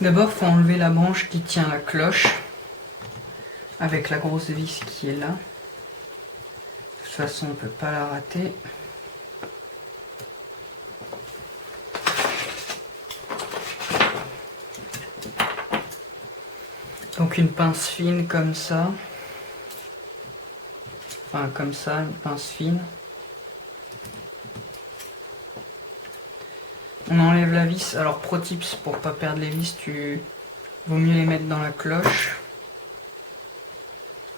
D'abord, il faut enlever la branche qui tient la cloche avec la grosse vis qui est là. De toute façon, on ne peut pas la rater. Donc une pince fine comme ça. Enfin comme ça, une pince fine. On enlève la vis. Alors pro tips, pour pas perdre les vis, vaut mieux les mettre dans la cloche.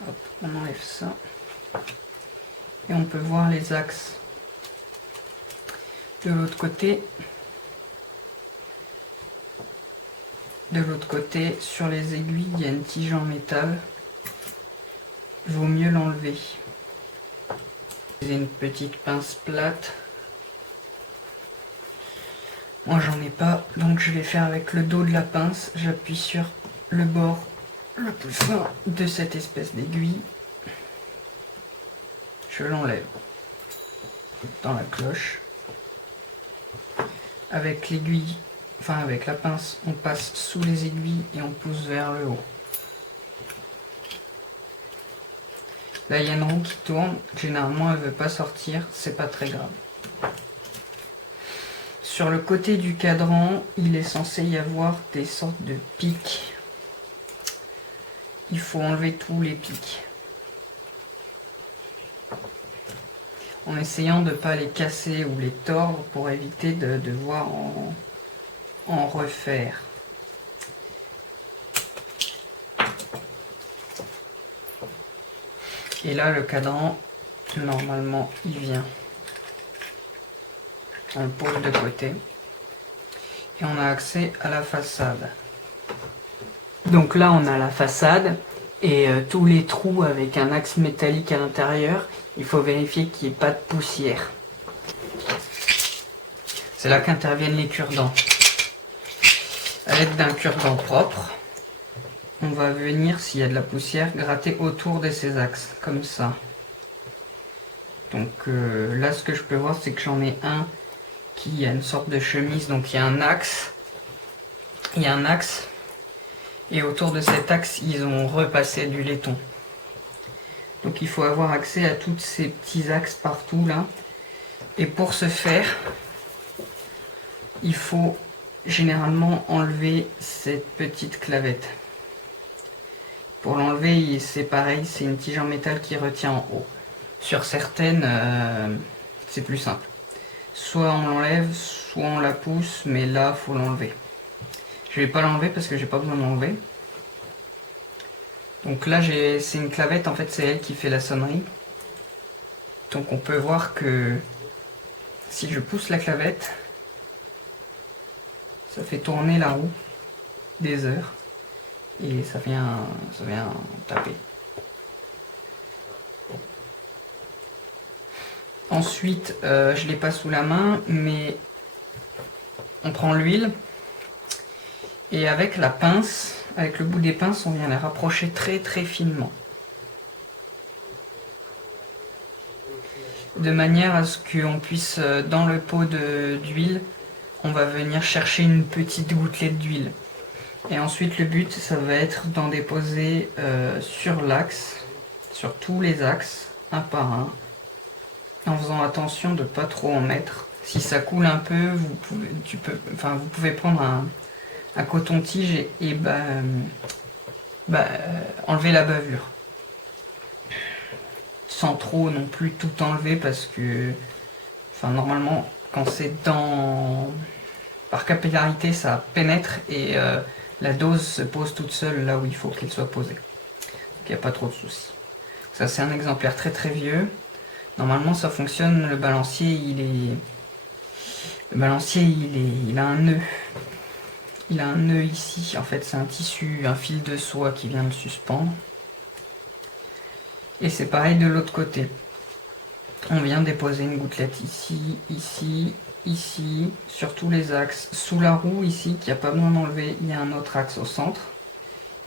Hop, on enlève ça. Et on peut voir les axes. De l'autre côté. De l'autre côté, sur les aiguilles, il y a une tige en métal. Il vaut mieux l'enlever. J'ai une petite pince plate. Moi j'en ai pas, donc je vais faire avec le dos de la pince. J'appuie sur le bord le plus fin de cette espèce d'aiguille. Je l'enlève dans la cloche. Avec l'aiguille, enfin avec la pince, on passe sous les aiguilles et on pousse vers le haut. Là il y a une roue qui tourne, généralement elle ne veut pas sortir, c'est pas très grave. Sur le côté du cadran, il est censé y avoir des sortes de pics. Il faut enlever tous les pics. En essayant de ne pas les casser ou les tordre pour éviter de devoir en refaire. Et là, le cadran, normalement, il vient. On le pose de côté. Et on a accès à la façade. Donc là, on a la façade et tous les trous avec un axe métallique à l'intérieur. Il faut vérifier qu'il n'y ait pas de poussière. C'est là qu'interviennent les cure-dents. À l'aide d'un cure-dent propre, on va venir, s'il y a de la poussière, gratter autour de ces axes, comme ça. Donc là, ce que je peux voir, c'est que j'en ai un qui a une sorte de chemise, donc il y a un axe. Il y a un axe. Et autour de cet axe, ils ont repassé du laiton. Donc il faut avoir accès à tous ces petits axes partout là. Et pour ce faire, il faut généralement enlever cette petite clavette. Pour l'enlever, c'est pareil, c'est une tige en métal qui retient en haut. Sur certaines, c'est plus simple. Soit on l'enlève, soit on la pousse, mais là, il faut l'enlever. Je vais pas l'enlever parce que j'ai pas besoin de l'enlever. Donc là, c'est une clavette, en fait, c'est elle qui fait la sonnerie. Donc on peut voir que si je pousse la clavette, ça fait tourner la roue des heures et ça vient taper. Ensuite, je ne l'ai pas sous la main, mais on prend l'huile et avec la pince, avec le bout des pinces, on vient les rapprocher très très finement. De manière à ce qu'on puisse, dans le pot d'huile, on va venir chercher une petite gouttelette d'huile. Et ensuite le but, ça va être d'en déposer sur l'axe, sur tous les axes, un par un, en faisant attention de ne pas trop en mettre. Si ça coule un peu, vous pouvez prendre un coton-tige et enlever la bavure. Sans trop non plus tout enlever parce que normalement quand c'est par capillarité ça pénètre et la dose se pose toute seule là où il faut qu'elle soit posée. Donc il n'y a pas trop de soucis. Ça c'est un exemplaire très très vieux. Normalement ça fonctionne, le balancier il a un nœud. Il a un nœud ici, en fait c'est un tissu, un fil de soie qui vient le suspendre. Et c'est pareil de l'autre côté. On vient déposer une gouttelette ici, ici, ici, sur tous les axes. Sous la roue ici, qu'il n'y a pas besoin d'enlever, il y a un autre axe au centre.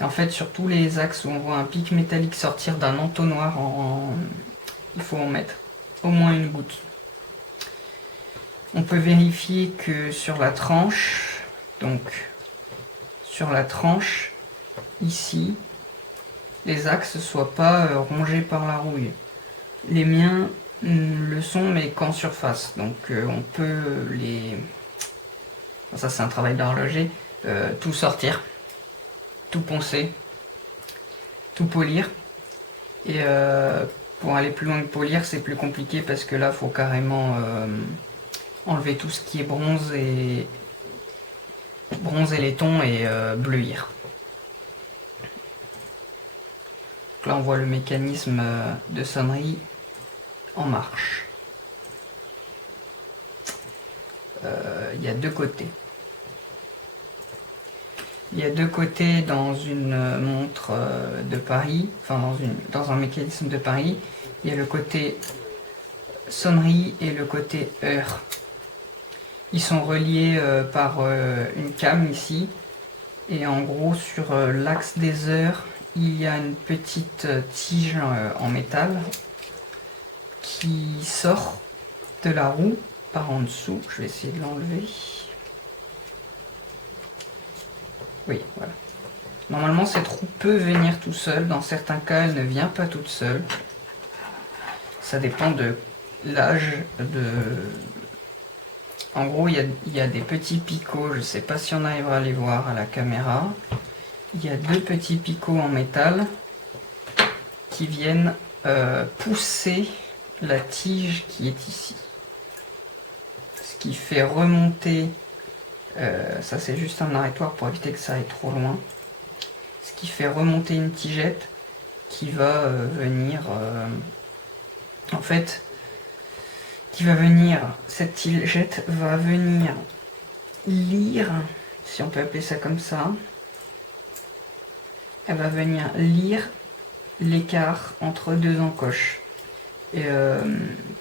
Et en fait, sur tous les axes où on voit un pic métallique sortir d'un entonnoir, il faut en mettre au moins une goutte. On peut vérifier que sur la tranche, donc sur la tranche, ici, les axes ne soient pas rongés par la rouille. Les miens le sont, mais qu'en surface. Donc on peut les... Ça c'est un travail d'horloger. Tout sortir, tout poncer, tout polir. Et pour aller plus loin que polir, c'est plus compliqué parce que là, il faut carrément enlever tout ce qui est bronze et laiton et bleuir. Donc là, on voit le mécanisme de sonnerie en marche. Il y a deux côtés. Il y a deux côtés dans une montre de Paris, enfin dans un mécanisme de Paris. Il y a le côté sonnerie et le côté heure. Ils sont reliés par une came ici. Et en gros, sur l'axe des heures, il y a une petite tige en métal qui sort de la roue par en dessous. Je vais essayer de l'enlever. Oui, voilà. Normalement, cette roue peut venir tout seul. Dans certains cas, elle ne vient pas toute seule. Ça dépend de l'âge de... En gros, il y a des petits picots. Je ne sais pas si on arrivera à les voir à la caméra. Il y a deux petits picots en métal qui viennent pousser la tige qui est ici. Ce qui fait remonter... ça c'est juste un arrêtoir pour éviter que ça aille trop loin. Ce qui fait remonter une tigette qui va venir... en fait, cette tigette va venir lire, si on peut appeler ça comme ça, elle va venir lire l'écart entre deux encoches. Et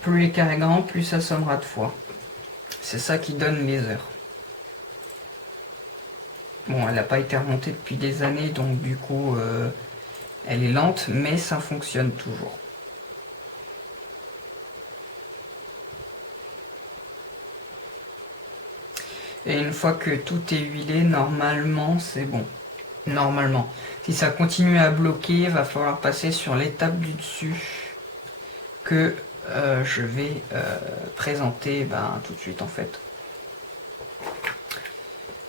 plus l'écart est grand, plus ça sonnera de fois. C'est ça qui donne les heures. Bon, elle n'a pas été remontée depuis des années, donc du coup, elle est lente, mais ça fonctionne toujours. Et une fois que tout est huilé, normalement, c'est bon. Normalement. Si ça continue à bloquer, il va falloir passer sur l'étape du dessus que je vais présenter tout de suite en fait.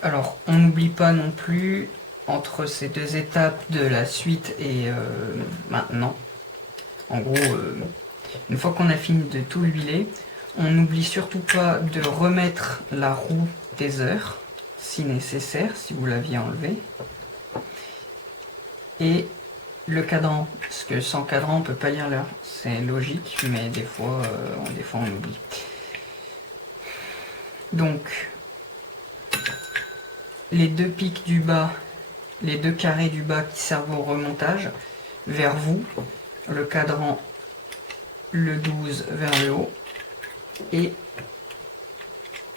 Alors, on n'oublie pas non plus, entre ces deux étapes de la suite et maintenant, en gros, une fois qu'on a fini de tout huiler, on n'oublie surtout pas de remettre la roue des heures, si nécessaire, si vous l'aviez enlevé, et le cadran, parce que sans cadran, on ne peut pas lire l'heure, c'est logique, mais des fois on oublie. Donc, les deux pics du bas, les deux carrés du bas qui servent au remontage, vers vous, le cadran, le 12 vers le haut, et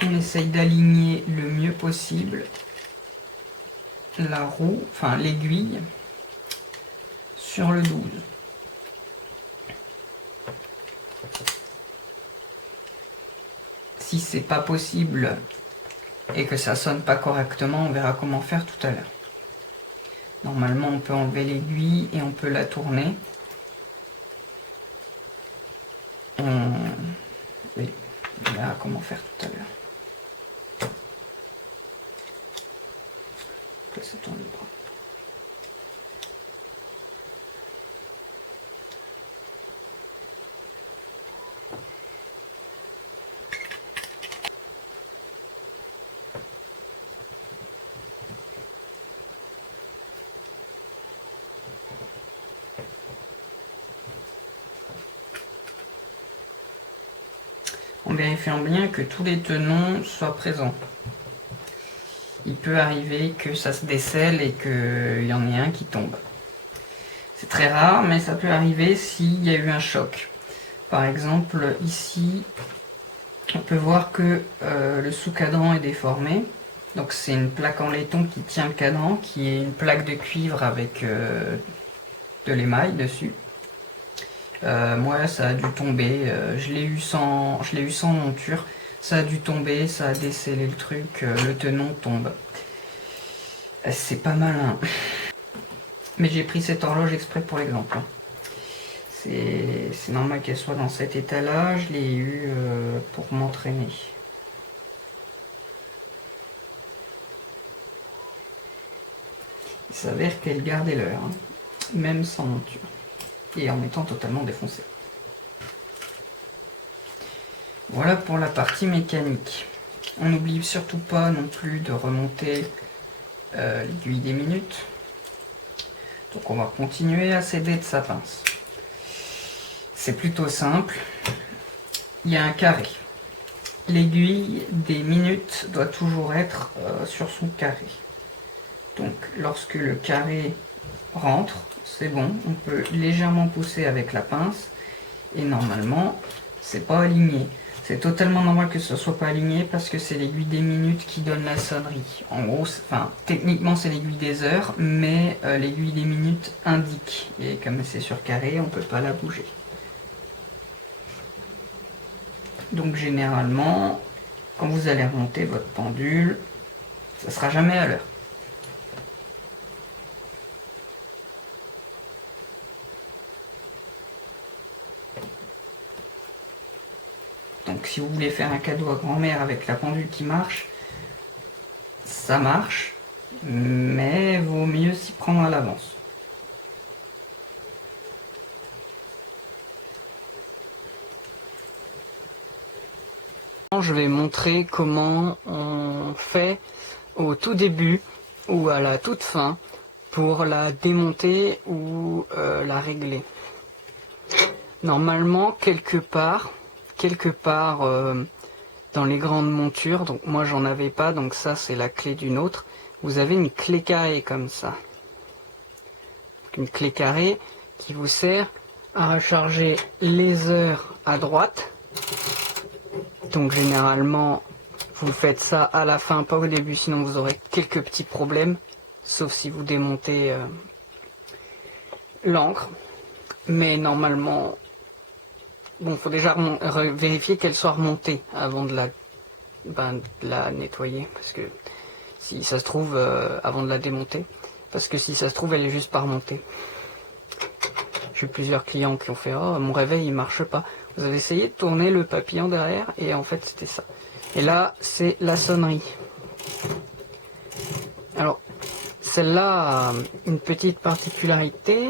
on essaye d'aligner le mieux possible la roue, enfin l'aiguille, sur le 12. Si c'est pas possible et que ça sonne pas correctement, on verra comment faire tout à l'heure. Normalement, on peut enlever l'aiguille et on peut la tourner. Oui, on verra comment faire tout à l'heure. Là, ça tourne pas. En vérifiant bien que tous les tenons soient présents. Il peut arriver que ça se décèle et qu'il y en ait un qui tombe. C'est très rare, mais ça peut arriver s'il y a eu un choc. Par exemple, ici, on peut voir que le sous-cadran est déformé. Donc c'est une plaque en laiton qui tient le cadran, qui est une plaque de cuivre avec de l'émail dessus. Moi, ça a dû tomber. Je l'ai eu sans monture. Ça a dû tomber, ça a décellé le truc, le tenon tombe. C'est pas malin. Mais j'ai pris cette horloge exprès pour l'exemple. C'est normal qu'elle soit dans cet état-là. Je l'ai eu pour m'entraîner. Il s'avère qu'elle gardait l'heure, hein, même sans monture, et en étant totalement défoncée. Voilà pour la partie mécanique. On n'oublie surtout pas non plus de remonter l'aiguille des minutes. Donc on va continuer à s'aider de sa pince. C'est plutôt simple. Il y a un carré. L'aiguille des minutes doit toujours être sur son carré. Donc lorsque le carré rentre, c'est bon, on peut légèrement pousser avec la pince et normalement c'est pas aligné. C'est totalement normal que ce soit pas aligné parce que c'est l'aiguille des minutes qui donne la sonnerie. En gros, techniquement c'est l'aiguille des heures, mais l'aiguille des minutes indique. Et comme c'est sur carré, on peut pas la bouger. Donc généralement, quand vous allez remonter votre pendule, ça sera jamais à l'heure. Donc si vous voulez faire un cadeau à grand-mère avec la pendule qui marche, ça marche, mais vaut mieux s'y prendre à l'avance. Je vais montrer comment on fait au tout début ou à la toute fin pour la démonter ou la régler. Normalement, quelque part dans les grandes montures, donc moi j'en avais pas, donc ça c'est la clé d'une autre, vous avez une clé carrée comme ça. Une clé carrée qui vous sert à recharger les heures à droite. Donc généralement vous faites ça à la fin, pas au début, sinon vous aurez quelques petits problèmes, sauf si vous démontez l'encre. Mais normalement, bon, faut déjà vérifier qu'elle soit remontée avant de la nettoyer, parce que si ça se trouve, avant de la démonter, parce que si ça se trouve, elle est juste pas remontée. J'ai eu plusieurs clients qui ont fait « Oh, mon réveil, il marche pas ». Vous avez essayé de tourner le papillon derrière, et en fait, c'était ça. Et là, c'est la sonnerie. Alors, celle-là a une petite particularité,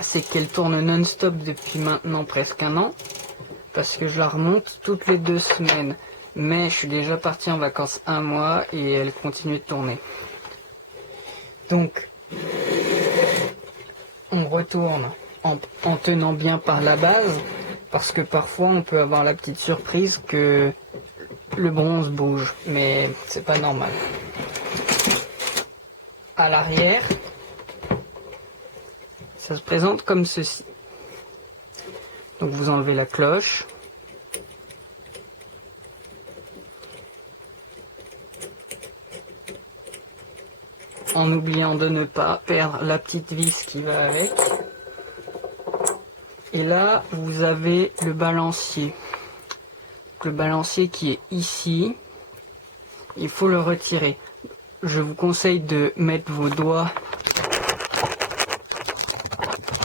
c'est qu'elle tourne non-stop depuis maintenant presque un an, parce que je la remonte toutes les 2 semaines. Mais je suis déjà parti en vacances 1 mois et elle continue de tourner. Donc, on retourne en tenant bien par la base, parce que parfois on peut avoir la petite surprise que le bronze bouge, mais c'est pas normal. À l'arrière, ça se présente comme ceci. Donc vous enlevez la cloche. En oubliant de ne pas perdre la petite vis qui va avec. Et là, vous avez le balancier. Le balancier qui est ici, il faut le retirer. Je vous conseille de mettre vos doigts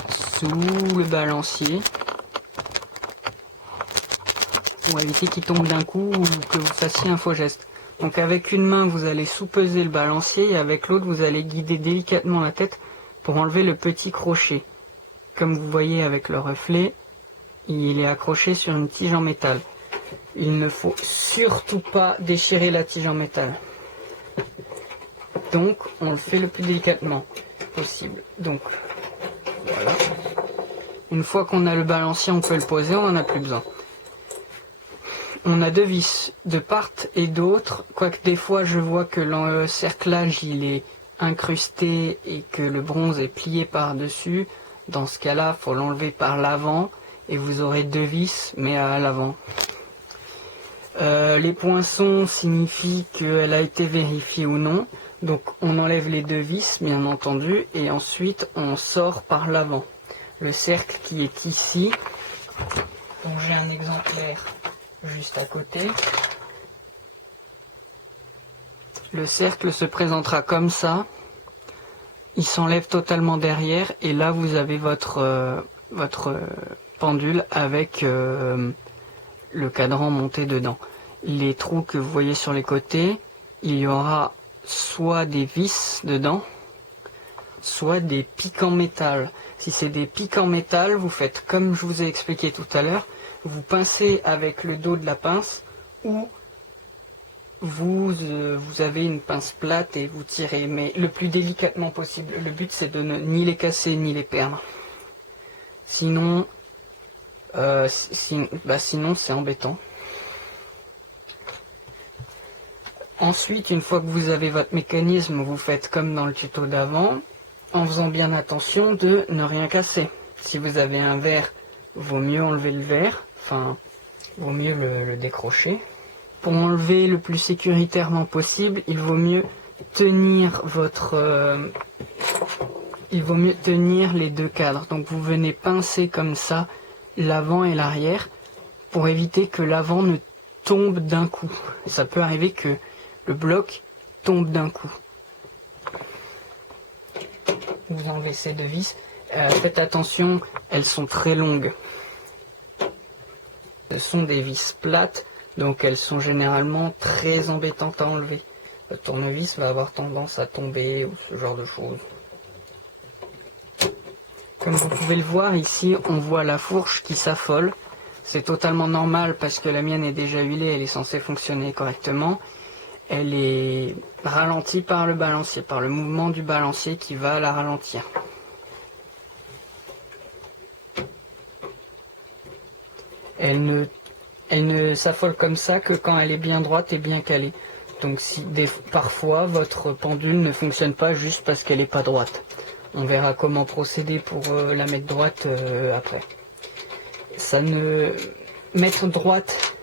sous le balancier pour éviter qu'il tombe d'un coup ou que vous fassiez un faux geste. Donc avec une main, vous allez sous-peser le balancier et avec l'autre, vous allez guider délicatement la tête pour enlever le petit crochet. Comme vous voyez avec le reflet, il est accroché sur une tige en métal. Il ne faut surtout pas déchirer la tige en métal. Donc, on le fait le plus délicatement possible. Donc, voilà. Une fois qu'on a le balancier, on peut le poser, on n'en a plus besoin. On a 2 vis de part et d'autre, quoique des fois je vois que le cerclage il est incrusté et que le bronze est plié par-dessus. Dans ce cas-là, il faut l'enlever par l'avant et vous aurez 2 vis, mais à l'avant. Les poinçons signifient qu'elle a été vérifiée ou non. Donc on enlève les 2 vis, bien entendu, et ensuite on sort par l'avant. Le cercle qui est ici, dont j'ai un exemplaire juste à côté. Le cercle se présentera comme ça. Il s'enlève totalement derrière et là vous avez votre pendule avec le cadran monté dedans. Les trous que vous voyez sur les côtés, il y aura soit des vis dedans, soit des pics en métal. Si c'est des pics en métal, vous faites comme je vous ai expliqué tout à l'heure, vous pincez avec le dos de la pince ou vous avez une pince plate et vous tirez, mais le plus délicatement possible. Le but c'est de ne ni les casser ni les perdre. Sinon, sinon c'est embêtant. Ensuite, une fois que vous avez votre mécanisme, vous faites comme dans le tuto d'avant, en faisant bien attention de ne rien casser. Si vous avez un verre, vaut mieux enlever le verre, enfin, vaut mieux le décrocher. Pour enlever le plus sécuritairement possible, il vaut mieux tenir les deux cadres. Donc vous venez pincer comme ça l'avant et l'arrière pour éviter que l'avant ne tombe d'un coup. Ça peut arriver que le bloc tombe d'un coup. Vous enlevez ces deux vis. Faites attention, elles sont très longues. Ce sont des vis plates, donc elles sont généralement très embêtantes à enlever. Le tournevis va avoir tendance à tomber ou ce genre de choses. Comme vous pouvez le voir ici, on voit la fourche qui s'affole. C'est totalement normal parce que la mienne est déjà huilée, elle est censée fonctionner correctement. Elle est ralentie par le balancier, par le mouvement du balancier qui va la ralentir. Elle ne s'affole comme ça que quand elle est bien droite et bien calée. Donc parfois votre pendule ne fonctionne pas juste parce qu'elle n'est pas droite. On verra comment procéder pour la mettre droite après. Mettre droite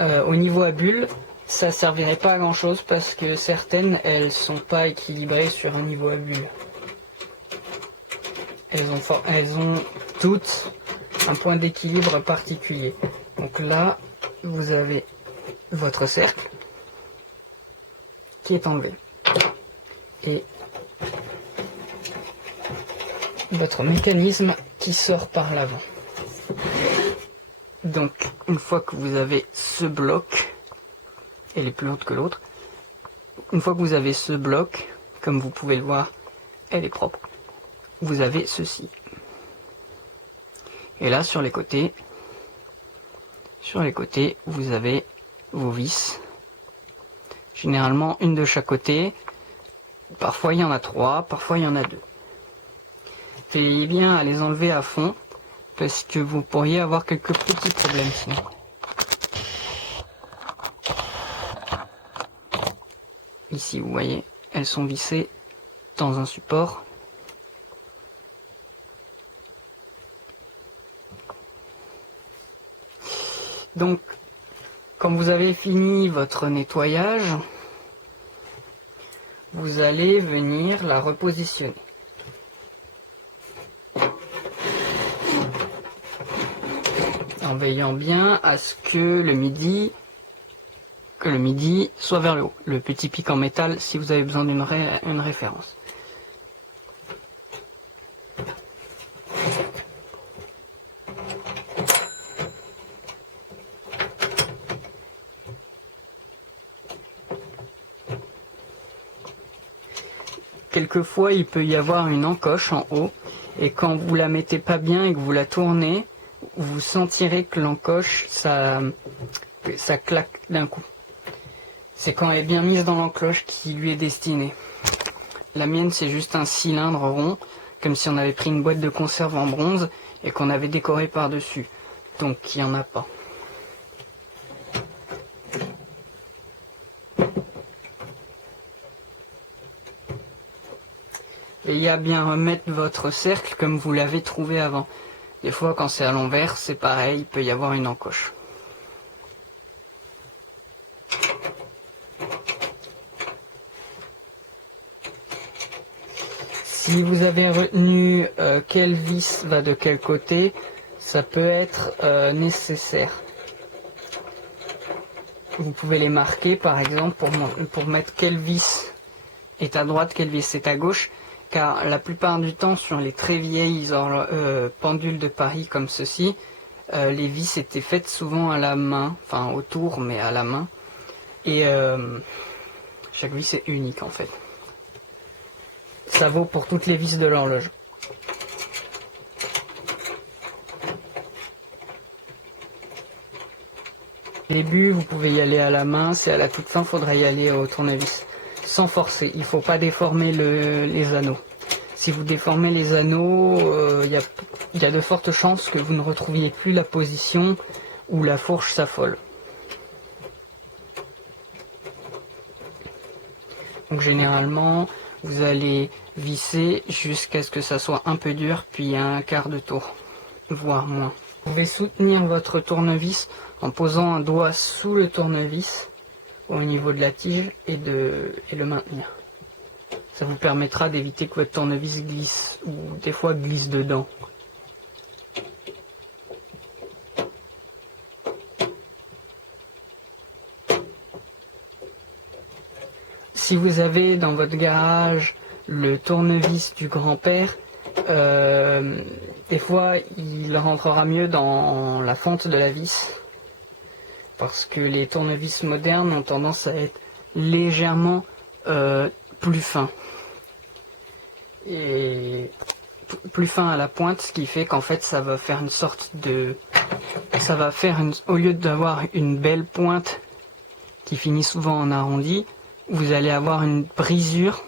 au niveau à bulle, ça servirait pas à grand chose parce que certaines elles sont pas équilibrées sur un niveau à bulle. Elles ont toutes un point d'équilibre particulier. Donc là, vous avez votre cercle qui est enlevé et votre mécanisme qui sort par l'avant. Donc une fois que vous avez ce bloc, elle est plus haute que l'autre, une fois que vous avez ce bloc, comme vous pouvez le voir, elle est propre, vous avez ceci. Et là sur les côtés, vous avez vos vis, généralement une de chaque côté. Parfois il y en a 3, parfois il y en a 2. Veillez bien à les enlever à fond parce que vous pourriez avoir quelques petits problèmes sinon. Ici vous voyez, elles sont vissées dans un support. Donc quand vous avez fini votre nettoyage, vous allez venir la repositionner. En veillant bien à ce que le midi soit vers le haut. Le petit pic en métal si vous avez besoin d'une référence. Quelquefois, il peut y avoir une encoche en haut, et quand vous la mettez pas bien et que vous la tournez, vous sentirez que l'encoche, ça claque d'un coup. C'est quand elle est bien mise dans l'encoche qui lui est destinée. La mienne, c'est juste un cylindre rond, comme si on avait pris une boîte de conserve en bronze et qu'on avait décoré par-dessus. Donc, il n'y en a pas. Veillez à bien remettre votre cercle comme vous l'avez trouvé avant. Des fois, quand c'est à l'envers, c'est pareil, il peut y avoir une encoche. Si vous avez retenu quelle vis va de quel côté, ça peut être nécessaire. vous pouvez les marquer par exemple pour mettre quelle vis est à droite, quelle vis est à gauche, car la plupart du temps sur les très vieilles pendules de Paris comme ceci, les vis étaient faites souvent à la main, enfin autour mais à la main, et chaque vis est unique en fait. Ça vaut pour toutes les vis de l'horloge. Au début, vous pouvez y aller à la main, c'est à la toute fin, il faudra y aller au tournevis. Sans forcer, il ne faut pas déformer les anneaux. Si vous déformez les anneaux, il y a de fortes chances que vous ne retrouviez plus la position où la fourche s'affole. Donc généralement, vous allez visser jusqu'à ce que ça soit un peu dur, puis un quart de tour, voire moins. Vous pouvez soutenir votre tournevis en posant un doigt sous le tournevis au niveau de la tige et le maintenir. Ça vous permettra d'éviter que votre tournevis glisse ou des fois glisse dedans. Si vous avez dans votre garage le tournevis du grand-père, des fois il rentrera mieux dans la fente de la vis, parce que les tournevis modernes ont tendance à être légèrement plus fins. Et plus fin à la pointe, ce qui fait qu'en fait ça va faire une sorte de... au lieu d'avoir une belle pointe qui finit souvent en arrondi, vous allez avoir une brisure.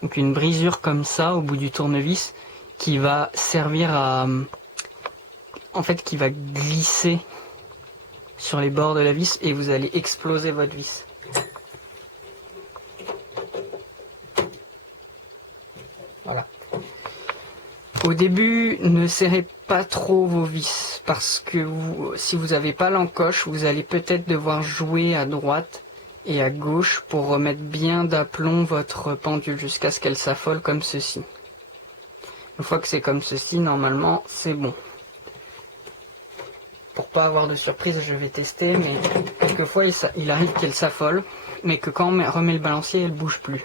Donc une brisure comme ça au bout du tournevis qui va servir à... en fait qui va glisser sur les bords de la vis et vous allez exploser votre vis. Voilà. Au début, ne serrez pas trop vos vis parce que si vous n'avez pas l'encoche, vous allez peut-être devoir jouer à droite et à gauche pour remettre bien d'aplomb votre pendule jusqu'à ce qu'elle s'affole comme ceci. Une fois que c'est comme ceci, normalement, c'est bon. Pour pas avoir de surprise, je vais tester, mais quelquefois il arrive qu'elle s'affole, mais que quand on remet le balancier, elle bouge plus.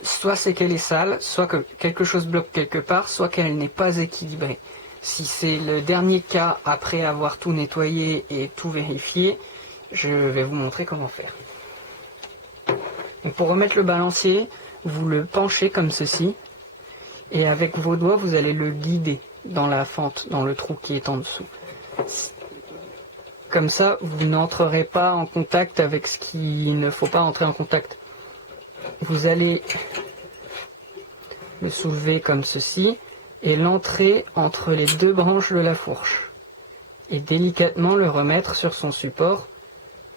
Soit c'est qu'elle est sale, soit que quelque chose bloque quelque part, soit qu'elle n'est pas équilibrée. Si c'est le dernier cas après avoir tout nettoyé et tout vérifié, je vais vous montrer comment faire. Donc pour remettre le balancier, vous le penchez comme ceci, et avec vos doigts, vous allez le guider dans la fente, dans le trou qui est en dessous. Comme ça, vous n'entrerez pas en contact avec ce qu'il ne faut pas entrer en contact. Vous allez le soulever comme ceci et l'entrer entre les deux branches de la fourche. Et délicatement le remettre sur son support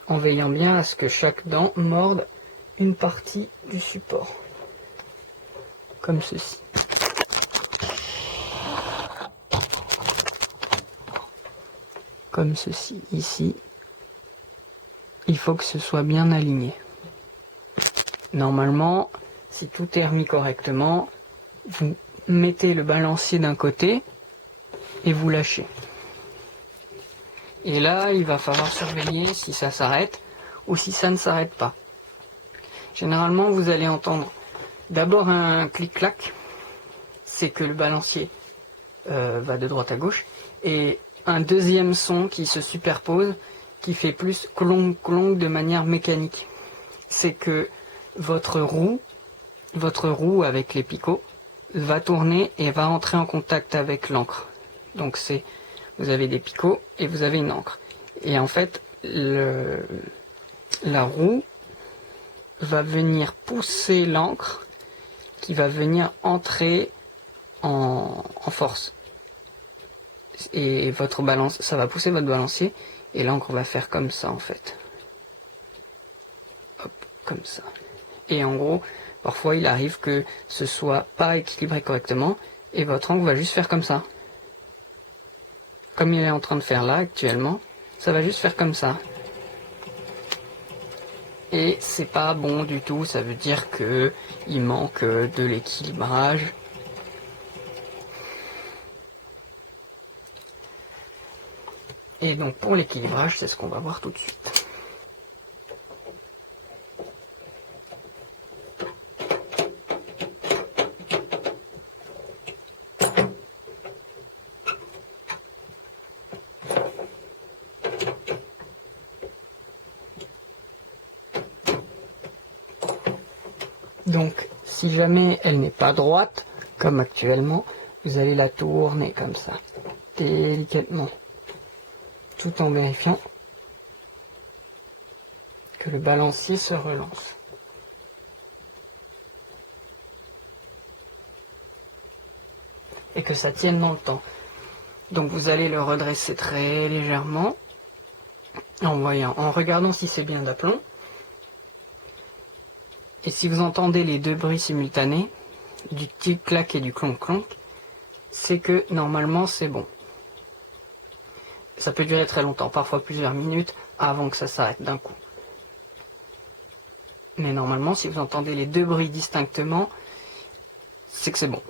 en veillant bien à ce que chaque dent morde une partie du support. Comme ceci. Comme ceci, ici. Il faut que ce soit bien aligné. Normalement, si tout est remis correctement, vous mettez le balancier d'un côté et vous lâchez. Et là, il va falloir surveiller si ça s'arrête ou si ça ne s'arrête pas. Généralement, vous allez entendre d'abord un clic-clac, c'est que le balancier va de droite à gauche, et un deuxième son qui se superpose, qui fait plus clong-clong de manière mécanique. C'est que votre roue avec les picots va tourner et va entrer en contact avec l'encre. Donc vous avez des picots et vous avez une encre. Et en fait, la roue va venir pousser l'encre qui va venir entrer en force. Et ça va pousser votre balancier et l'encre va faire comme ça en fait. Hop, comme ça. Et en gros, parfois il arrive que ce soit pas équilibré correctement et votre encre va juste faire comme ça. Comme il est en train de faire là actuellement, ça va juste faire comme ça. Et c'est pas bon du tout, ça veut dire que il manque de l'équilibrage. Et donc pour l'équilibrage, c'est ce qu'on va voir tout de suite. Donc, si jamais elle n'est pas droite, comme actuellement, vous allez la tourner comme ça, délicatement, tout en vérifiant que le balancier se relance. Et que ça tienne dans le temps. Donc vous allez le redresser très légèrement, en regardant si c'est bien d'aplomb. Et si vous entendez les deux bruits simultanés, du tic-clac et du clonk-clonk, c'est que normalement c'est bon. Ça peut durer très longtemps, parfois plusieurs minutes, avant que ça s'arrête d'un coup. Mais normalement, si vous entendez les deux bruits distinctement, c'est que c'est bon.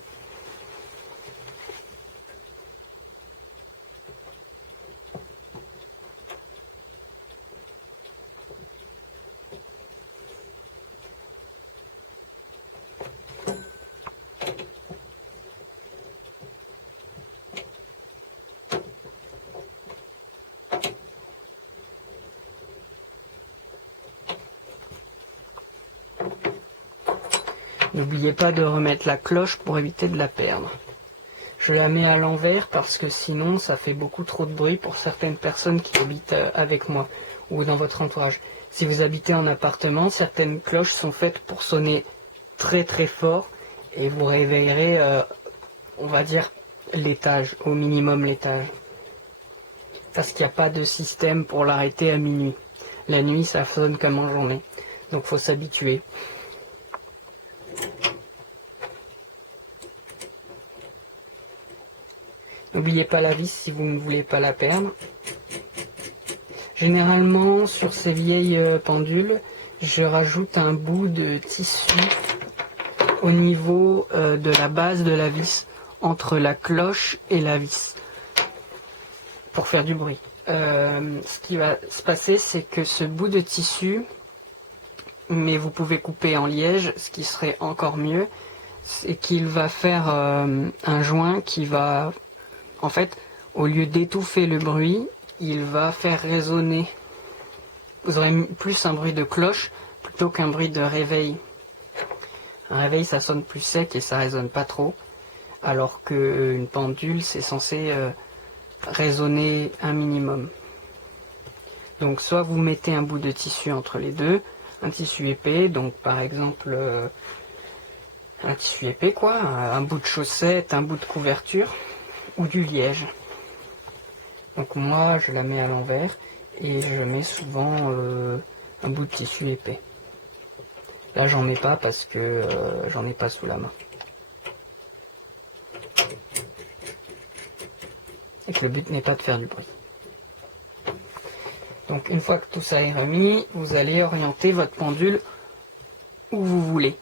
N'oubliez pas de remettre la cloche pour éviter de la perdre. Je la mets à l'envers parce que sinon ça fait beaucoup trop de bruit pour certaines personnes qui habitent avec moi ou dans votre entourage. Si vous habitez en appartement, certaines cloches sont faites pour sonner très très fort et vous réveillerez, on va dire, l'étage, au minimum l'étage. Parce qu'il n'y a pas de système pour l'arrêter à minuit. La nuit ça sonne comme en journée, donc faut s'habituer. N'oubliez pas la vis si vous ne voulez pas la perdre. Généralement, sur ces vieilles pendules, je rajoute un bout de tissu au niveau de la base de la vis, entre la cloche et la vis, pour faire du bruit. Ce qui va se passer, c'est que ce bout de tissu, mais vous pouvez couper en liège, ce qui serait encore mieux, c'est qu'il va faire un joint qui va... En fait, au lieu d'étouffer le bruit, il va faire résonner. Vous aurez plus un bruit de cloche plutôt qu'un bruit de réveil. Un réveil, ça sonne plus sec et ça résonne pas trop. Alors qu'une pendule, c'est censé résonner un minimum. Donc soit vous mettez un bout de tissu entre les deux, un tissu épais, donc par exemple un tissu épais quoi, un bout de chaussette, un bout de couverture, ou du liège. Donc moi je la mets à l'envers et je mets souvent un bout de tissu épais. Là j'en mets pas parce que j'en ai pas sous la main. Et que le but n'est pas de faire du bruit. Donc une fois que tout ça est remis, vous allez orienter votre pendule où vous voulez.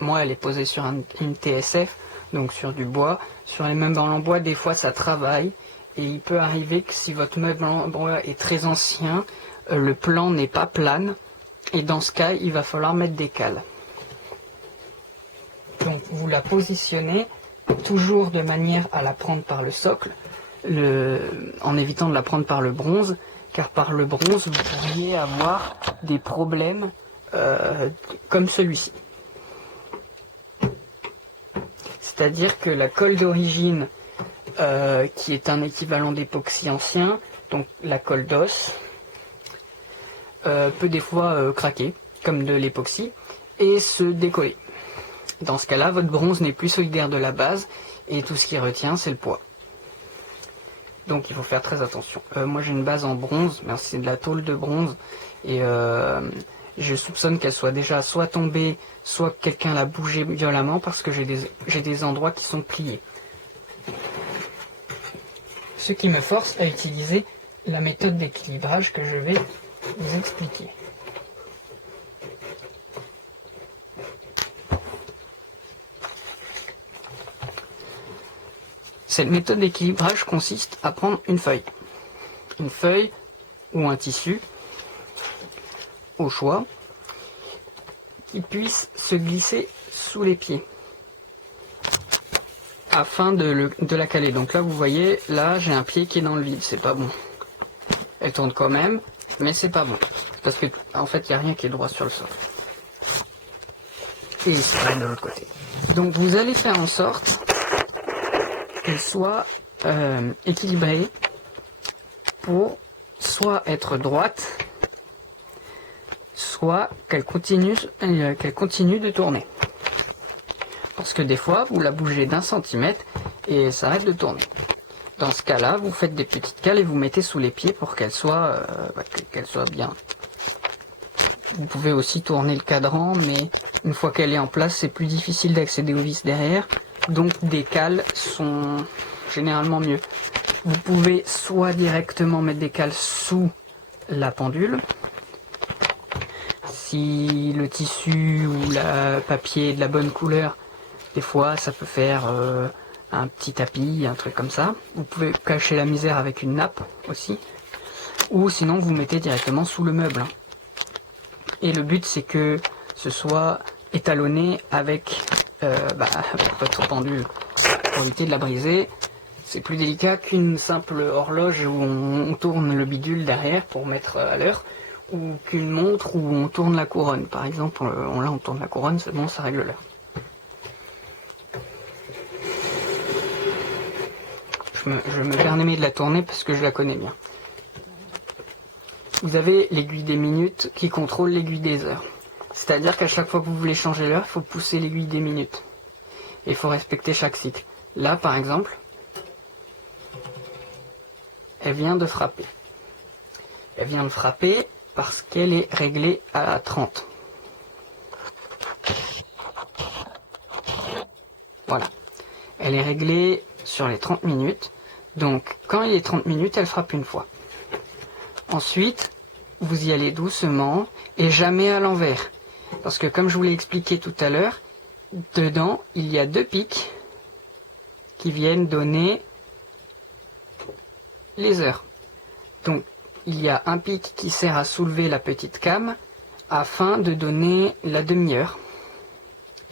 Moi elle est posée sur une TSF, donc sur du bois. Sur les meubles en bois, des fois ça travaille. Et il peut arriver que si votre meuble en bois est très ancien, le plan n'est pas plane. Et dans ce cas, il va falloir mettre des cales. Donc vous la positionnez toujours de manière à la prendre par le socle, en évitant de la prendre par le bronze, car par le bronze, vous pourriez avoir des problèmes comme celui-ci. C'est-à-dire que la colle d'origine, qui est un équivalent d'époxy ancien, donc la colle d'os, peut des fois craquer, comme de l'époxy, et se décoller. Dans ce cas-là, votre bronze n'est plus solidaire de la base, et tout ce qui retient, c'est le poids. Donc il faut faire très attention. Moi j'ai une base en bronze, mais c'est de la tôle de bronze, et je soupçonne qu'elle soit déjà soit tombée, soit que quelqu'un l'a bougée violemment, parce que j'ai des endroits qui sont pliés. Ce qui me force à utiliser la méthode d'équilibrage que je vais vous expliquer. Cette méthode d'équilibrage consiste à prendre une feuille, une feuille ou un tissu, au choix, qui puisse se glisser sous les pieds afin de la caler. Donc là vous voyez, là j'ai un pied qui est dans le vide, c'est pas bon. Elle tourne quand même, mais c'est pas bon. Parce que en fait il n'y a rien qui est droit sur le sol. Et il se de l'autre côté. Donc vous allez faire en sorte qu'elle soit équilibrée pour soit être droite, soit qu'elle continue de tourner. Parce que des fois, vous la bougez d'1 centimètre et ça arrête de tourner. Dans ce cas-là, vous faites des petites cales et vous mettez sous les pieds pour qu'elle soit bien. Vous pouvez aussi tourner le cadran, mais une fois qu'elle est en place, c'est plus difficile d'accéder aux vis derrière. Donc des cales sont généralement mieux. Vous pouvez soit directement mettre des cales sous la pendule, si le tissu ou le papier est de la bonne couleur, des fois ça peut faire un petit tapis, un truc comme ça. Vous pouvez cacher la misère avec une nappe aussi, ou sinon vous mettez directement sous le meuble. Et le but c'est que ce soit étalonné avec votre pendule pour éviter de la briser. C'est plus délicat qu'une simple horloge où on tourne le bidule derrière pour mettre à l'heure, ou qu'une montre où on tourne la couronne. Par exemple, là on tourne la couronne, c'est bon, ça règle l'heure. Je me permets de la tourner parce que je la connais bien. Vous avez l'aiguille des minutes qui contrôle l'aiguille des heures. C'est-à-dire qu'à chaque fois que vous voulez changer l'heure, il faut pousser l'aiguille des minutes. Et il faut respecter chaque cycle. Là, par exemple, elle vient de frapper. Elle vient de frapper parce qu'elle est réglée à 30. Voilà. Elle est réglée sur les 30 minutes. Donc, quand il est 30 minutes, elle frappe une fois. Ensuite, vous y allez doucement et jamais à l'envers. Parce que comme je vous l'ai expliqué tout à l'heure, dedans, il y a 2 pics qui viennent donner les heures. Donc, il y a un pic qui sert à soulever la petite came afin de donner la demi-heure.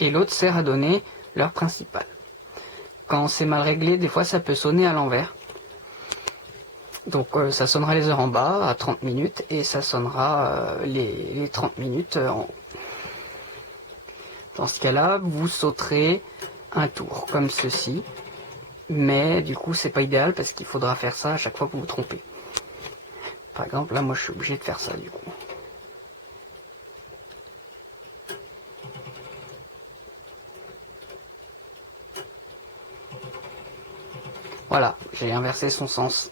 Et l'autre sert à donner l'heure principale. Quand c'est mal réglé, des fois ça peut sonner à l'envers. Donc ça sonnera les heures en bas à 30 minutes et ça sonnera les 30 minutes en haut. Dans ce cas-là, vous sauterez un tour comme ceci. Mais du coup, c'est pas idéal parce qu'il faudra faire ça à chaque fois que vous vous trompez. Par exemple, là, moi, je suis obligé de faire ça du coup. Voilà, j'ai inversé son sens.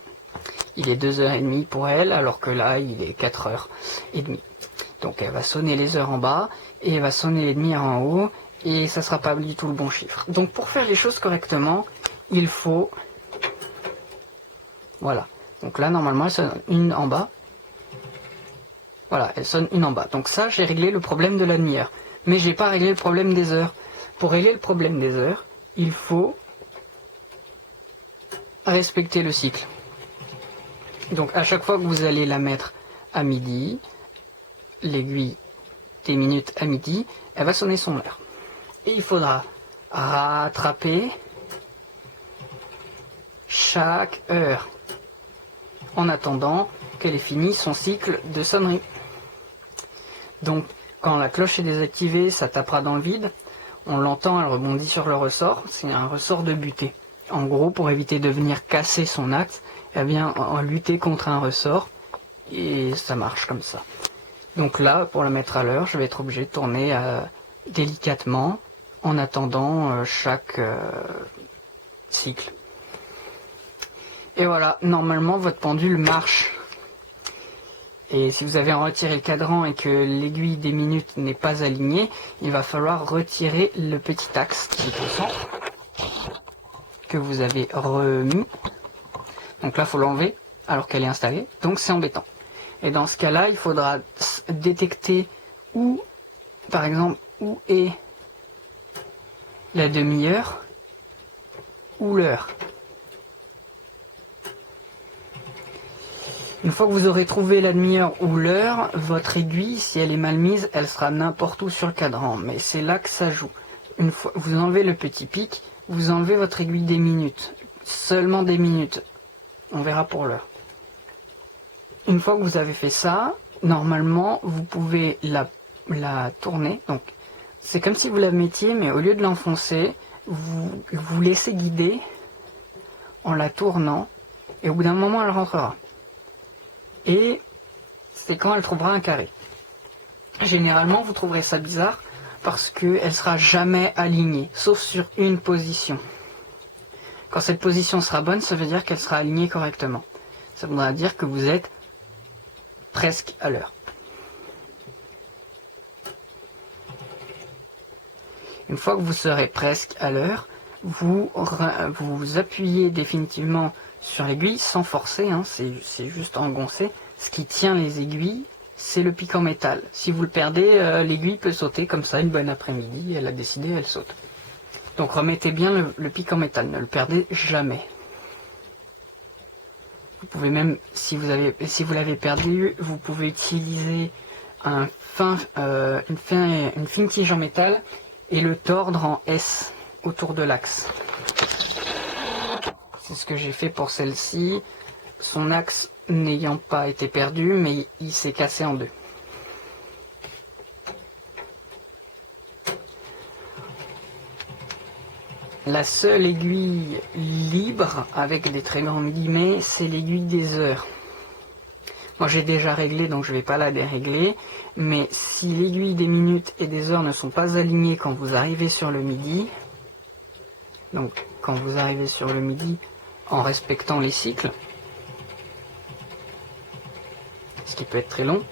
Il est 2h30 pour elle, alors que là, il est 4h30. Donc, elle va sonner les heures en bas, et elle va sonner les demi-heures en haut, et ça sera pas du tout le bon chiffre. Donc, pour faire les choses correctement, il faut... Voilà. Donc là, normalement, elle sonne une en bas. Voilà, elle sonne une en bas. Donc ça, j'ai réglé le problème de la demi-heure. Mais j'ai pas réglé le problème des heures. Pour régler le problème des heures, il faut respecter le cycle. Donc à chaque fois que vous allez la mettre à midi, l'aiguille des minutes à midi, elle va sonner son heure. Et il faudra rattraper chaque heure en attendant qu'elle ait fini son cycle de sonnerie. Donc quand la cloche est désactivée, ça tapera dans le vide. On l'entend, elle rebondit sur le ressort. C'est un ressort de butée. En gros, pour éviter de venir casser son axe, elle vient lutter contre un ressort et ça marche comme ça. Donc là, pour la mettre à l'heure, je vais être obligé de tourner délicatement en attendant chaque cycle. Et voilà, normalement votre pendule marche. Et si vous avez retiré le cadran et que l'aiguille des minutes n'est pas alignée, il va falloir retirer le petit axe qui est au centre, que vous avez remis. Donc là, il faut l'enlever alors qu'elle est installée, donc c'est embêtant. Et dans ce cas-là, il faudra détecter où, par exemple, où est la demi-heure ou l'heure. Une fois que vous aurez trouvé la demi-heure ou l'heure, votre aiguille, si elle est mal mise, elle sera n'importe où sur le cadran. Mais c'est là que ça joue. Une fois vous enlevez le petit pic, vous enlevez votre aiguille des minutes. Seulement des minutes. On verra pour l'heure. Une fois que vous avez fait ça, normalement, vous pouvez la tourner. Donc, c'est comme si vous la mettiez, mais au lieu de l'enfoncer, vous laissez guider en la tournant. Et au bout d'un moment, elle rentrera. Et c'est quand elle trouvera un carré. Généralement, vous trouverez ça bizarre parce qu'elle sera jamais alignée, sauf sur une position. Quand cette position sera bonne, ça veut dire qu'elle sera alignée correctement. Ça voudra dire que vous êtes presque à l'heure. Une fois que vous serez presque à l'heure, vous appuyez définitivement sur l'aiguille sans forcer, hein, c'est juste engoncer. Ce qui tient les aiguilles, c'est le pic en métal. Si vous le perdez, l'aiguille peut sauter comme ça une bonne après-midi, elle a décidé, elle saute. Donc remettez bien le pic en métal, ne le perdez jamais. Vous pouvez même, si vous l'avez perdu, vous pouvez utiliser une fine tige en métal et le tordre en S autour de l'axe. C'est ce que j'ai fait pour celle-ci. Son axe n'ayant pas été perdu, mais il s'est cassé en deux. La seule aiguille libre, avec des très grands guillemets, c'est l'aiguille des heures. Moi j'ai déjà réglé, donc je ne vais pas la dérégler, mais si l'aiguille des minutes et des heures ne sont pas alignées quand vous arrivez sur le midi, donc quand vous arrivez sur le midi en respectant les cycles, ce qui peut être très long,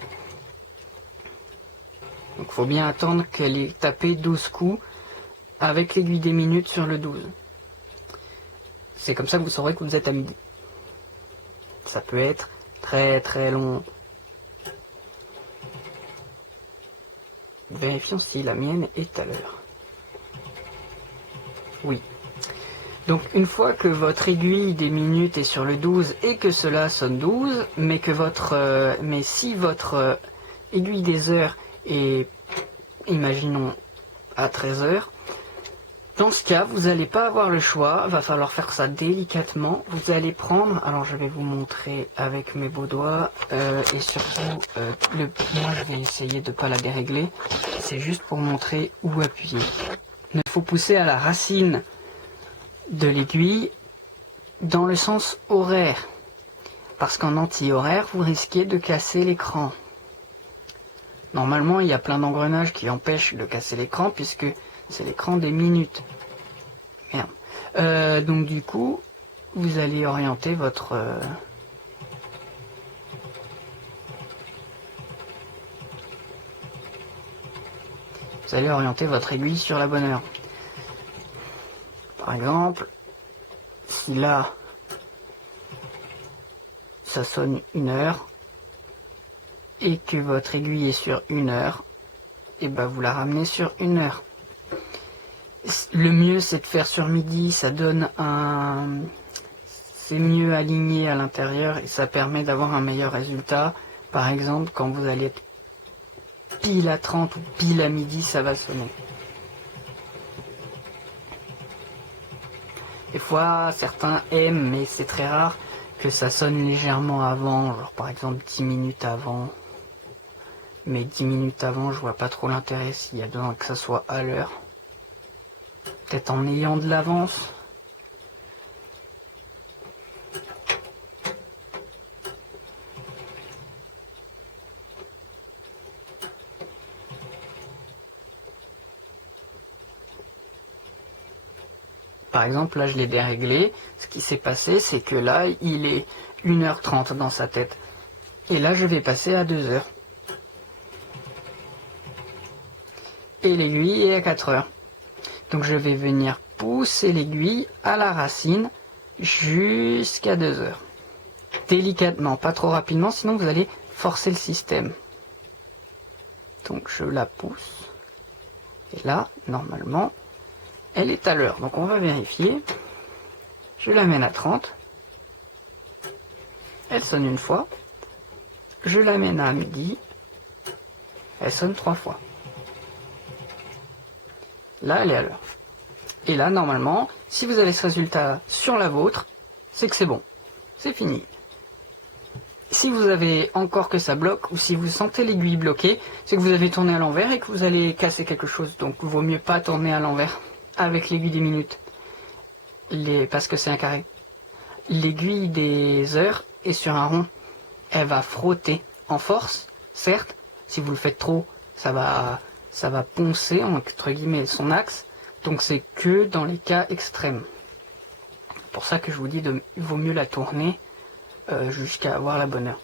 donc il faut bien attendre qu'elle ait tapé 12 coups avec l'aiguille des minutes sur le 12. C'est comme ça que vous saurez que vous êtes à midi. Ça peut être très très long. Vérifions si la mienne est à l'heure. Oui. Donc une fois que votre aiguille des minutes est sur le 12 et que cela sonne 12, mais si votre aiguille des heures est, imaginons, à 13 heures, dans ce cas, vous n'allez pas avoir le choix, va falloir faire ça délicatement. Vous allez prendre, alors je vais vous montrer avec mes beaux doigts, et surtout, moi je vais essayer de ne pas la dérégler, c'est juste pour montrer où appuyer. Il faut pousser à la racine de l'aiguille dans le sens horaire, parce qu'en anti-horaire, vous risquez de casser l'écran. Normalement, il y a plein d'engrenages qui empêchent de casser l'écran, puisque c'est l'écran des minutes. Merde. Donc du coup, vous allez orienter votre... Vous allez orienter votre aiguille sur la bonne heure. Par exemple, si là, ça sonne 1 heure, et que votre aiguille est sur 1 heure, et ben vous la ramenez sur 1 heure. Le mieux c'est de faire sur midi, ça donne c'est mieux aligné à l'intérieur et ça permet d'avoir un meilleur résultat. Par exemple, quand vous allez être pile à 30 ou pile à midi, ça va sonner. Des fois, certains aiment, mais c'est très rare, que ça sonne légèrement avant, genre par exemple 10 minutes avant. Mais 10 minutes avant, je vois pas trop l'intérêt s'il y a besoin que ça soit à l'heure. Peut-être en ayant de l'avance. Par exemple, là je l'ai déréglé. Ce qui s'est passé, c'est que là, il est 1h30 dans sa tête. Et là, je vais passer à 2h. Et l'aiguille est à 4h. Donc je vais venir pousser l'aiguille à la racine jusqu'à 2h. Délicatement, pas trop rapidement, sinon vous allez forcer le système. Donc je la pousse. Et là, normalement, elle est à l'heure. Donc on va vérifier. Je l'amène à 30. Elle sonne une fois. je l'amène à midi, elle sonne 3 fois. Là, elle est à l'heure. Et là, normalement, si vous avez ce résultat sur la vôtre, c'est que c'est bon. C'est fini. Si vous avez encore que ça bloque, ou si vous sentez l'aiguille bloquée, c'est que vous avez tourné à l'envers et que vous allez casser quelque chose. Donc, il vaut mieux pas tourner à l'envers avec l'aiguille des minutes. Parce que c'est un carré. L'aiguille des heures est sur un rond. Elle va frotter en force, certes. Si vous le faites trop, ça va poncer, entre guillemets, son axe. Donc c'est que dans les cas extrêmes. C'est pour ça que je vous dis il vaut mieux la tourner jusqu'à avoir la bonne heure.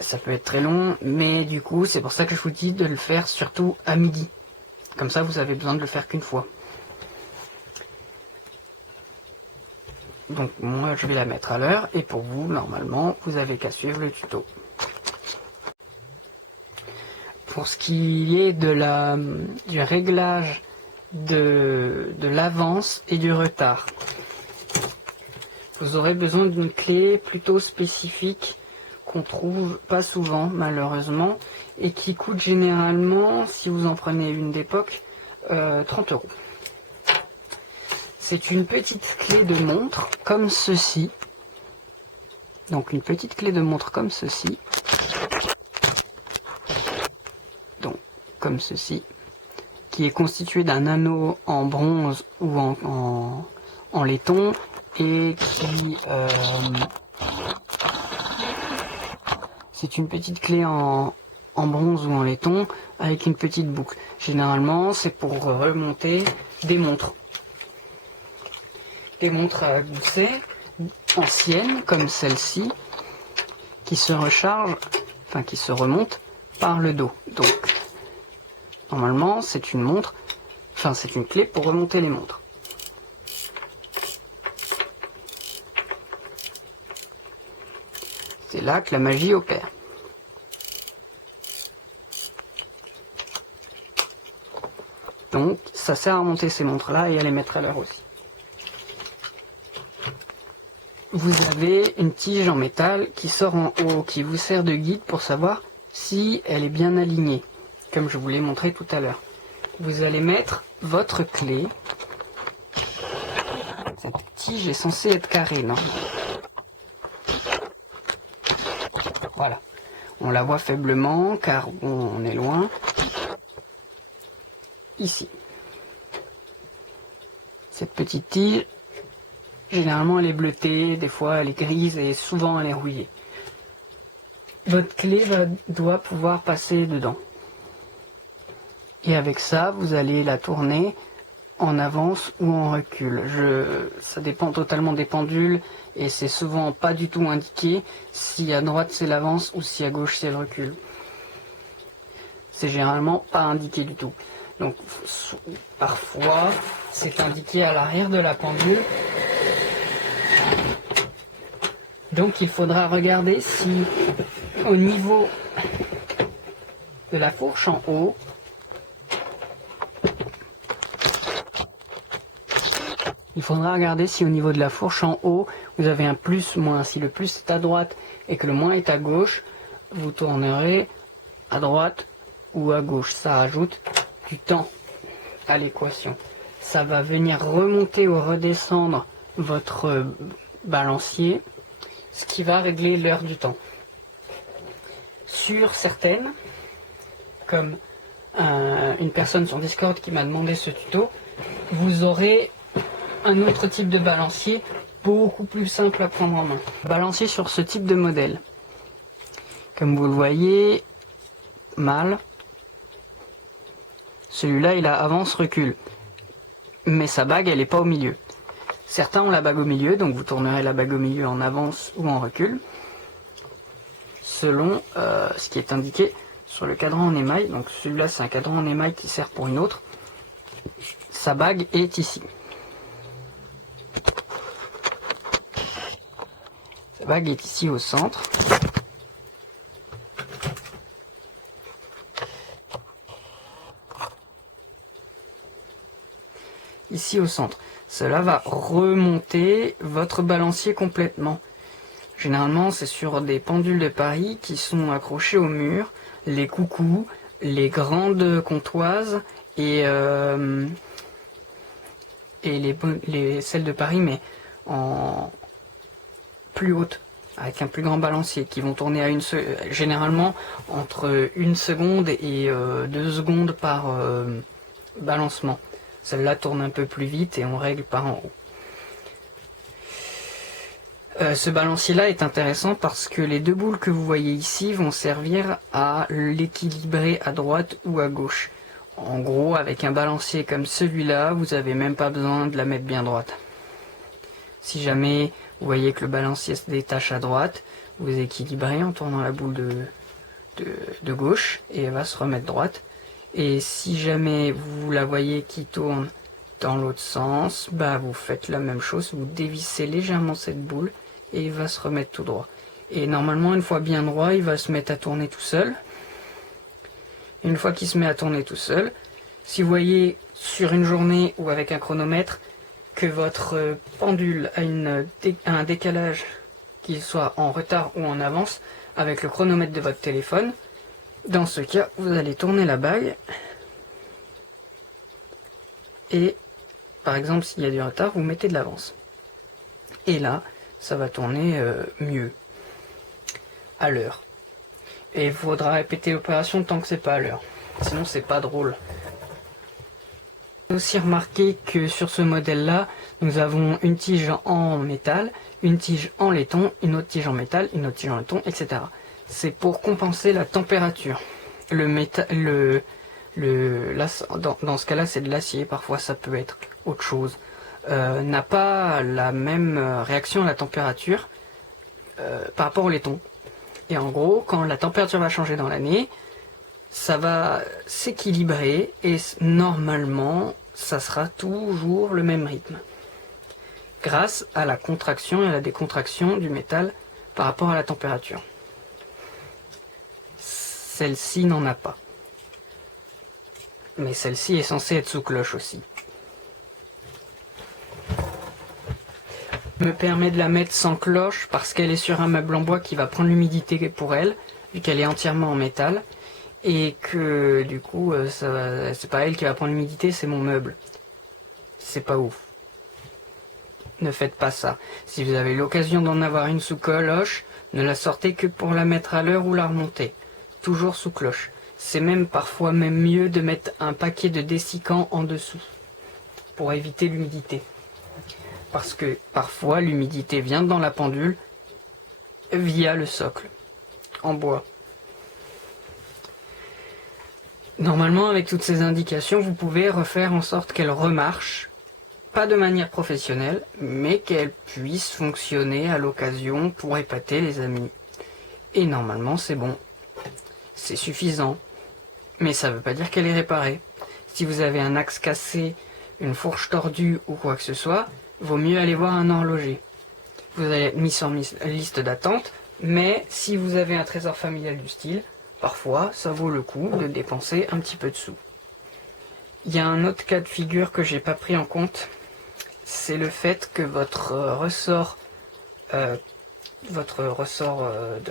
Ça peut être très long, mais du coup, c'est pour ça que je vous dis de le faire surtout à midi. Comme ça, vous avez besoin de le faire qu'une fois. Donc moi, je vais la mettre à l'heure, et pour vous, normalement, vous avez qu'à suivre le tuto. Pour ce qui est du réglage de l'avance et du retard, vous aurez besoin d'une clé plutôt spécifique qu'on trouve pas souvent malheureusement et qui coûte généralement, si vous en prenez une d'époque, 30 €. C'est une petite clé de montre comme ceci. Donc une petite clé de montre comme ceci. Donc comme ceci. Qui est constituée d'un anneau en bronze ou en laiton. Et qui... c'est une petite clé en bronze ou en laiton avec une petite boucle. Généralement, c'est pour remonter des montres. Des montres à gousset anciennes comme celle-ci qui se rechargent, enfin qui se remontent par le dos. Donc, normalement, c'est une montre, enfin c'est une clé pour remonter les montres. C'est là que la magie opère. Donc, ça sert à remonter ces montres-là et à les mettre à l'heure aussi. Vous avez une tige en métal qui sort en haut, qui vous sert de guide pour savoir si elle est bien alignée, comme je vous l'ai montré tout à l'heure. Vous allez mettre votre clé. Cette tige est censée être carrée, non? Voilà. On la voit faiblement car on est loin. Ici. Cette petite tige, généralement elle est bleutée, des fois elle est grise et souvent elle est rouillée. Votre clé doit pouvoir passer dedans. Et avec ça, vous allez la tourner en avance ou en recul. Ça dépend totalement des pendules et c'est souvent pas du tout indiqué si à droite c'est l'avance ou si à gauche c'est le recul. C'est généralement pas indiqué du tout. Donc parfois c'est indiqué à l'arrière de la pendule. Donc il faudra regarder si au niveau de la fourche en haut, vous avez un plus-moins. Si le plus est à droite et que le moins est à gauche, vous tournerez à droite ou à gauche. Ça ajoute du temps à l'équation. Ça va venir remonter ou redescendre votre balancier, ce qui va régler l'heure du temps. Sur certaines, comme une personne sur Discord qui m'a demandé ce tuto, vous aurez un autre type de balancier beaucoup plus simple à prendre en main. Balancier sur ce type de modèle. Comme vous le voyez, mal. Celui-là, il a avance-recul. Mais sa bague, elle n'est pas au milieu. Certains ont la bague au milieu, donc vous tournerez la bague au milieu en avance ou en recul, selon ce qui est indiqué sur le cadran en émail. Donc celui-là, c'est un cadran en émail qui sert pour une autre. Sa bague est ici. Sa bague est ici au centre. Ici au centre. Cela va remonter votre balancier complètement. Généralement, c'est sur des pendules de Paris qui sont accrochées au mur, les coucous, les grandes comptoises et celles de Paris, mais en plus haute, avec un plus grand balancier, qui vont tourner à généralement entre 1 seconde et 2 secondes par balancement. Celle-là tourne un peu plus vite et on règle par en haut. Ce balancier-là est intéressant parce que les deux boules que vous voyez ici vont servir à l'équilibrer à droite ou à gauche. En gros, avec un balancier comme celui-là, vous n'avez même pas besoin de la mettre bien droite. Si jamais vous voyez que le balancier se détache à droite, vous équilibrez en tournant la boule de gauche et elle va se remettre droite. Et si jamais vous la voyez qui tourne dans l'autre sens, vous faites la même chose, vous dévissez légèrement cette boule et il va se remettre tout droit. Et normalement, une fois bien droit, il va se mettre à tourner tout seul. Et une fois qu'il se met à tourner tout seul, si vous voyez sur une journée ou avec un chronomètre que votre pendule a un décalage, qu'il soit en retard ou en avance, avec le chronomètre de votre téléphone, dans ce cas, vous allez tourner la bague et, par exemple, s'il y a du retard, vous mettez de l'avance. Et là, ça va tourner mieux, à l'heure. Et il faudra répéter l'opération tant que c'est pas à l'heure. Sinon, c'est pas drôle. J'ai aussi remarqué que sur ce modèle-là, nous avons une tige en métal, une tige en laiton, une autre tige en métal, une autre tige en laiton, etc. C'est pour compenser la température. Dans ce cas-là, c'est de l'acier, parfois ça peut être autre chose. N'a pas la même réaction à la température par rapport au laiton. Et en gros, quand la température va changer dans l'année, ça va s'équilibrer et normalement, ça sera toujours le même rythme. Grâce à la contraction et à la décontraction du métal par rapport à la température. Celle-ci n'en a pas. Mais celle-ci est censée être sous cloche aussi. Me permet de la mettre sans cloche parce qu'elle est sur un meuble en bois qui va prendre l'humidité pour elle, vu qu'elle est entièrement en métal, et que du coup c'est pas elle qui va prendre l'humidité, c'est mon meuble. C'est pas ouf. Ne faites pas ça. Si vous avez l'occasion d'en avoir une sous cloche, ne la sortez que pour la mettre à l'heure ou la remonter. Toujours sous cloche. C'est même parfois mieux de mettre un paquet de dessicant en dessous pour éviter l'humidité. Parce que parfois l'humidité vient dans la pendule via le socle en bois. Normalement, avec toutes ces indications, vous pouvez refaire en sorte qu'elle remarche, pas de manière professionnelle, mais qu'elle puisse fonctionner à l'occasion pour épater les amis. Et normalement, c'est bon. C'est suffisant. Mais ça ne veut pas dire qu'elle est réparée. Si vous avez un axe cassé, une fourche tordue ou quoi que ce soit, vaut mieux aller voir un horloger. Vous allez être mis sur liste d'attente, mais si vous avez un trésor familial du style, parfois ça vaut le coup de dépenser un petit peu de sous. Il y a un autre cas de figure que j'ai pas pris en compte, c'est le fait que votre ressort de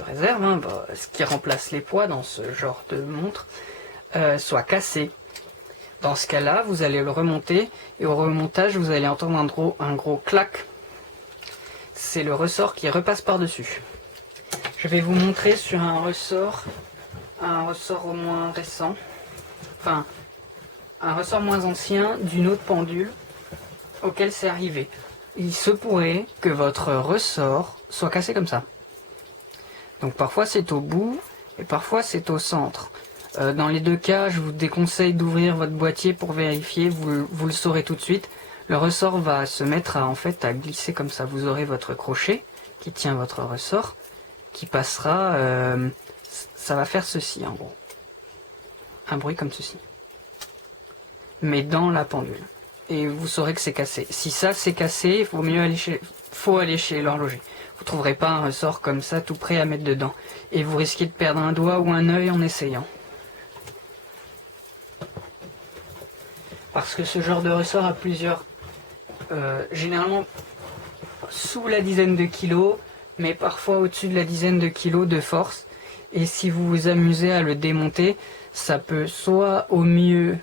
réserve, ce qui remplace les poids dans ce genre de montre, soit cassé. Dans ce cas-là, vous allez le remonter et au remontage, vous allez entendre un gros clac. C'est le ressort qui repasse par-dessus. Je vais vous montrer sur un ressort au moins récent, enfin un ressort moins ancien d'une autre pendule auquel c'est arrivé. Il se pourrait que votre ressort soit cassé comme ça. Donc parfois c'est au bout et parfois c'est au centre. Dans les deux cas, je vous déconseille d'ouvrir votre boîtier pour vérifier, vous le saurez tout de suite. Le ressort va se mettre à glisser comme ça. Vous aurez votre crochet qui tient votre ressort, qui passera, ça va faire ceci en gros. Un bruit comme ceci. Mais dans la pendule. Et vous saurez que c'est cassé. Si ça c'est cassé, faut aller chez l'horloger. Vous ne trouverez pas un ressort comme ça tout prêt à mettre dedans. Et vous risquez de perdre un doigt ou un œil en essayant. Parce que ce genre de ressort a plusieurs, généralement sous la dizaine de kilos, mais parfois au-dessus de la dizaine de kilos de force. Et si vous vous amusez à le démonter, ça peut soit au mieux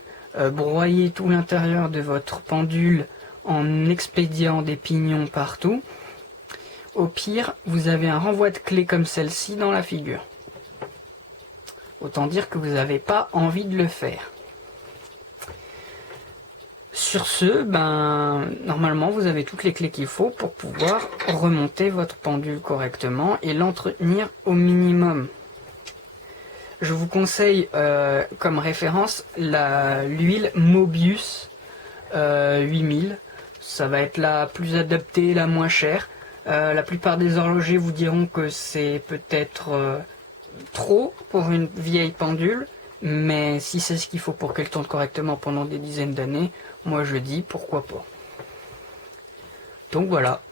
broyer tout l'intérieur de votre pendule en expédiant des pignons partout. Au pire, vous avez un renvoi de clé comme celle-ci dans la figure. Autant dire que vous n'avez pas envie de le faire. Sur ce, normalement vous avez toutes les clés qu'il faut pour pouvoir remonter votre pendule correctement et l'entretenir au minimum. Je vous conseille comme référence l'huile Mobius 8000. Ça va être la plus adaptée, la moins chère. La plupart des horlogers vous diront que c'est peut-être trop pour une vieille pendule. Mais si c'est ce qu'il faut pour qu'elle tourne correctement pendant des dizaines d'années, moi je dis pourquoi pas. Donc voilà.